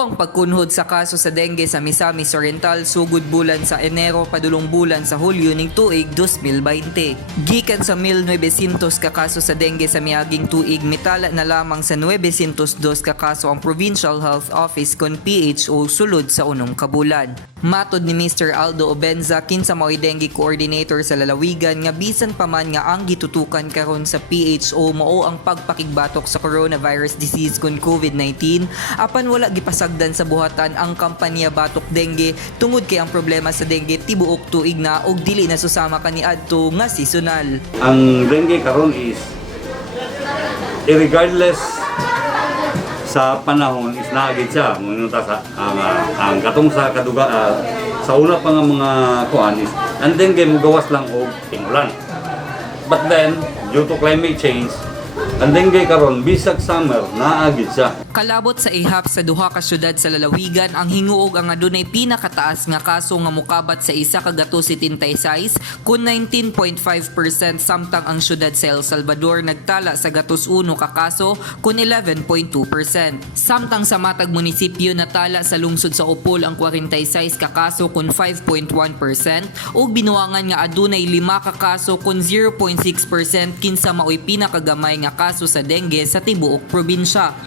Muo ang pagkunhod sa kaso sa dengue sa Misamis Oriental sugod bulan sa Enero padulong bulan sa Hulyo ning tuig 2020. Gikan sa 1,900 ka kaso sa dengue sa miaging tuig, mitala na lamang sa 902 ka kaso ang Provincial Health Office kon PHO sulod sa unong kabulan. Matod ni Mr. Aldo Obenza, kinsa mao'y dengue coordinator sa lalawigan, nga bisan pa man nga ang gitutukan karon sa PHO mao ang pagpakigbatok sa coronavirus disease kon COVID-19, apan wala gipasagdan sa buhatan ang kampanya Batok Dengue tungod kay ang problema sa dengue tibuok tuig na og dili na susama kaniadto nga seasonal. Ang dengue karon is regardless sa panahon is naagid siya mununta sa ang katong sa kaduga sa una pa nga mga kuan is ang dengue mugawas lang og tingulan. But then due to climate change, ang dengue karon bisag summer naagid siya. Kalabot sa ihap sa duha ka syudad sa lalawigan ang hinguog ang adunay pinakataas nga kaso nga mokabat sa isa ka gato 76 kun 19.5%, samtang ang syudad sa El Salvador nagtala sa gatos 1 ka kaso kun 11.2%. Samtang sa matag munisipyo natala sa lungsod sa Upol ang 46 ka kaso kun 5.1% ug binuangan nga adunay 5 ka kaso kun 0.6% kinsa mao'y pinakagamay nga kaso sa dengue sa tibuok probinsya.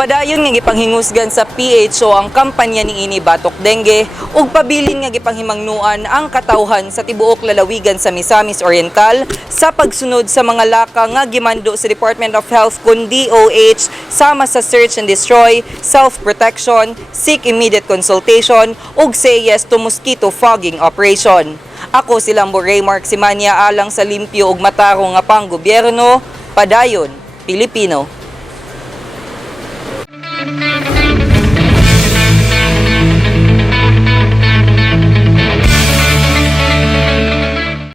Padayon nga gipanghingusgan sa PHO ang kampanya niini Batok Dengue ug pabilin nga gipanghimangnuan ang katawhan sa tibuok lalawigan sa Misamis Oriental sa pagsunod sa mga laka nga gimando sa Department of Health kun DOH sama sa search and destroy, self-protection, seek immediate consultation ug say yes to mosquito fogging operation. Ako si Lambo Raymark Simania alang sa limpyo ug matarong nga panggobyerno, padayon Pilipino.